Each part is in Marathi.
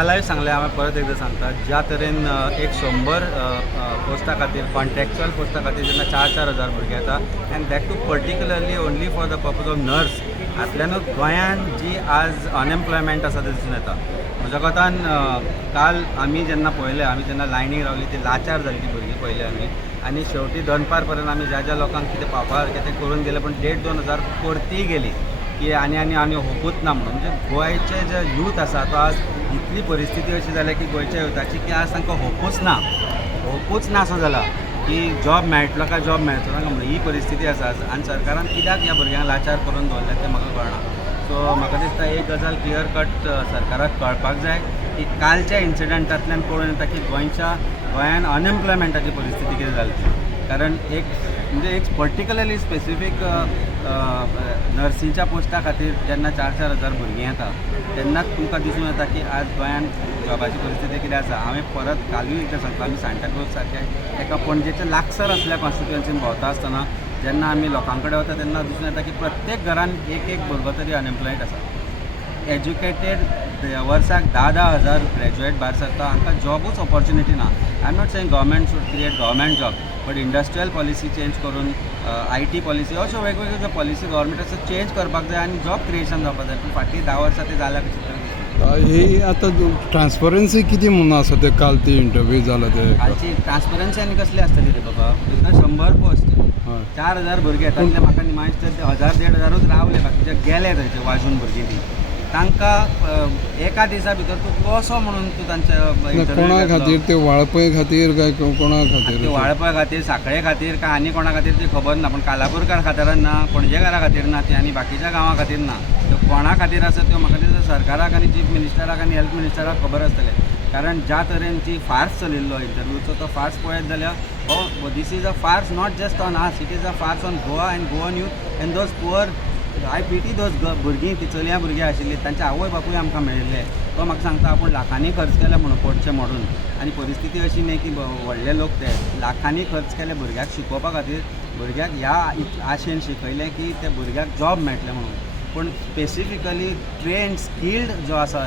कालय सांगलें हांवें परत एकदां सांगता ज्या तरेन एक 100 पोस्टा खातीर कॉन्ट्रॅक्च्युअल पोस्टा खातीर जेन्ना 4,000 भुरगे येता and that too particularly only for the purpose of nurse हातल्यानूच गोंयांत जी आज अनएम्प्लॉयमेंट आसा ते दिसून येता. म्हज्या कोतान काल आमी जेन्ना पळयलें आमी जेन्ना लायनीक रावली ती लाचार जाली ती भुरगीं पळयली आमी आनी शेवटी दनपार पर्यंत आमी ज्या ज्या लोकांक कितें पावपा सारकें तें करून गेले पूण 1,500-2,000 परती गेली की आनी होपूच ना म्हणून. म्हणजे गोंयचे जे यूथ आसा तो आज इतली परिस्थिती अशी जाल्या की गोंयच्या युथाची की आज तांकां होपूच ना असो जाला की जॉब मेळटलो काय जॉब मेळचो ना म्हणून ही परिस्थिती आसा आनी सरकारान कित्याक ह्या भुरग्यांक लाचार करून दवरले तें म्हाका कळना. सो म्हाका दिसता एक गजाल क्लियर कट सरकाराक कळपाक जाय की कालच्या इन्सिडंटांतल्यान कळून येता की गोंयान अनएम्प्लॉयमेंटाची परिस्थिती कितें जाली ती. कारण एक पर्टिक्युलरली स्पेसिफीक नर्सीच्या पोस्टा खातीर जेन्ना 4,000 भुरगीं येता तेन्नाच तुमकां दिसून येता की आज गोंयान जॉबाची परिस्थिती कितें आसा. हांवें परत कालूय एकदां सांगता आमी सांताक्रूज सारकें एका पणजेच्या लागसार असल्या कॉन्स्टिट्युएन्सीन भोंवता आसतना जेन्ना आमी लोकां कडेन वता तेन्ना दिसून येता की प्रत्येक घरान एक भुरगो तरी अनएम्प्लॉयड आसा. एज्युकेटेड वर्साक 10,000 ग्रॅज्युएट भायर सरता हांकां जॉबूच ऑपॉर्च्युनिटी ना. I am not saying government should create government job but industrial policy change करून IT पॉलिसी अश्यो वेगवेगळ्यो ज्यो पॉलिसी गव्हर्मेंटाचो चेंज करपाक जाय आनी जॉब क्रिएशन जावपाक जाय. पूण फाटलीं 10 वर्सां ते जाल्या कशें तरी ही आतां ट्रान्सपरन्सी कितें म्हणून आसा ते काल ती इंटरव्यू जाला ते कालची ट्रान्सपरन्सी आनी कसली आसतली रे बाबा. तुका 100 पोस्ट 4,000 भुरगे येतात ते म्हाका निमायश तर 1,000-1,500 रावले बाकीचे गेले थंयचे वाजून भुरगीं ती तांकां एका दिसा भितर तूं कसो म्हणून तूं तांच्या कोणा खातीर ते वाळपय खातीर काय कोणा खातीर वाळपा खातीर साखळे खातीर काय आनी कोणा खातीर ती खबर ना. पूण कालापूरकार खातीर ना पणजेकारा खातीर ना ती आनी बाकीच्या गांवां खातीर ना. त्यो कोणा खातीर आसा त्यो म्हाका दिसता सरकाराक आनी चीफ मिनिस्टराक आनी हेल्थ मिनिस्टराक खबर आसतलें. कारण ज्या तरेन ती फार्स चलिल्लो इंटरव्यूचो तो फार्स पळयत जाल्यार हो this is a farce not just on us it is a farce on Goa and Goan youth and those poor. I pity those भुरगीं ती चलयां भुरगीं आशिल्लीं तांचे आवय बापूय आमकां मेळिल्ले. तो म्हाका सांगता आपूण लाखांनी खर्च केले म्हणून पोटचें मोडून आनी परिस्थिती अशी न्ही की व्हडले लोक ते लाखांनी खर्च केले भुरग्याक शिकोवपा खातीर. भुरग्याक ह्या आशेन शिकयलें की ते भुरग्याक जॉब मेळटले म्हणून. पूण स्पेसिफिकली ट्रेन्ड स्किल्ड जो आसा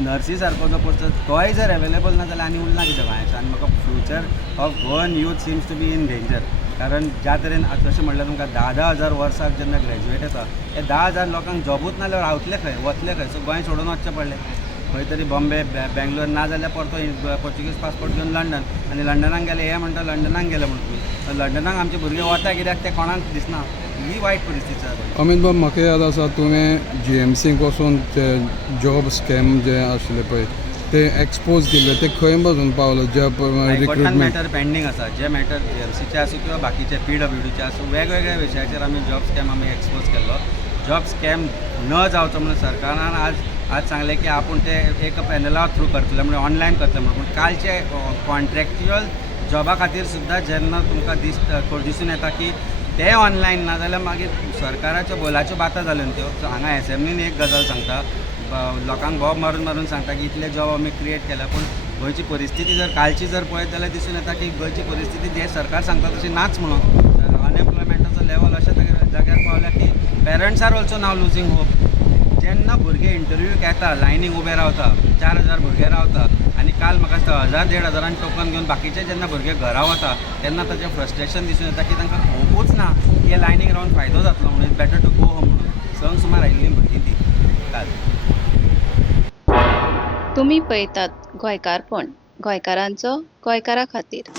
नर्सी सारको जो पोस्ट तोय जर अवेलेबल ना जाल्यार आनी उरना कितें गोंयाचें. आनी म्हाका future of Goan youth seems to be in danger. कारण ज्या तरेन जशें म्हणलें तुमकां 10,000 वर्साक जेन्ना ग्रॅज्युएट येता हे 10,000 लोकांक जॉबूच नाल्यार रावतले खंय वतले खंय. सो गोंय सोडून वचचें पडलें खंय तरी बॉम्बे बेंगलोर ना जाल्यार परतो पोर्चुगीज पासपोर्ट घेवन लंडन आनी लंडनाक गेले हे म्हणटा लंडनाक गेले म्हणून तुमी लंडनाक आमचे भुरगे वता कित्याक ते कोणाक दिसना. ही वायट परिस्थिती आसा. अमित बाब म्हाका याद आसा तुवें GMCक वचून ते जॉब स्कॅम जे आशिल्ले पळय ते एक्सपोज केल्ले ते खंय पासून पावलो जॉब रिक्रुटमेंट मॅटर पेंडींग आसा. जे मॅटर GMCचे आसूं किंवा बाकीचे PWDचे आसूं वेगवेगळ्या विशयाचेर आमी जॉब स्कॅम आमी एक्सपोज केल्लो. जॉब स्कॅम न जावचो म्हणून सरकारान आज सांगलें की आपूण ते एक पॅनला थ्रू करतले म्हणजे ऑनलायन करतले म्हणून. पूण कालचे कॉन्ट्रॅक्च्युअल जॉबा खातीर सुद्दां जेन्ना तुमकां दिसून येता की ते ऑनलायन ना जाल्यार मागीर सरकाराच्यो बोलाच्यो बातां जाल्यो त्यो. हांगा एसएमनीन एक गजाल सांगता लोकांक बॉब मारून सांगता की इतले जॉब आमी क्रिएट केल्या. पूण गोंयची परिस्थिती जर कालची जर पळयत जाल्यार दिसून येता की गोंयची परिस्थिती जे सरकार सांगता तशी नाच म्हणून. अनएम्प्लॉयमेंटाचो लेवल अशा जाग्यार पावल्या की parents are also now losing hope. जेन्ना भुरगे इंटरव्यूक येता लायनीक उबे रावता 4,000 भुरगे रावता आनी काल म्हाका दिसता 1,000-1,500 टोकन घेवन बाकीचे जेन्ना भुरगे घरा वता तेन्ना ताचें फ्रस्ट्रेशन दिसून येता की तांकां होपूच ना की हे लायनीक रावन फायदो जातलो म्हणून it's better to go home म्हणून. संक सुमार आयिल्लीं भुरगीं ती काल. तुमी पळयतात गोंयकारपण गोंयकारांचो गोंयकारा खातीर.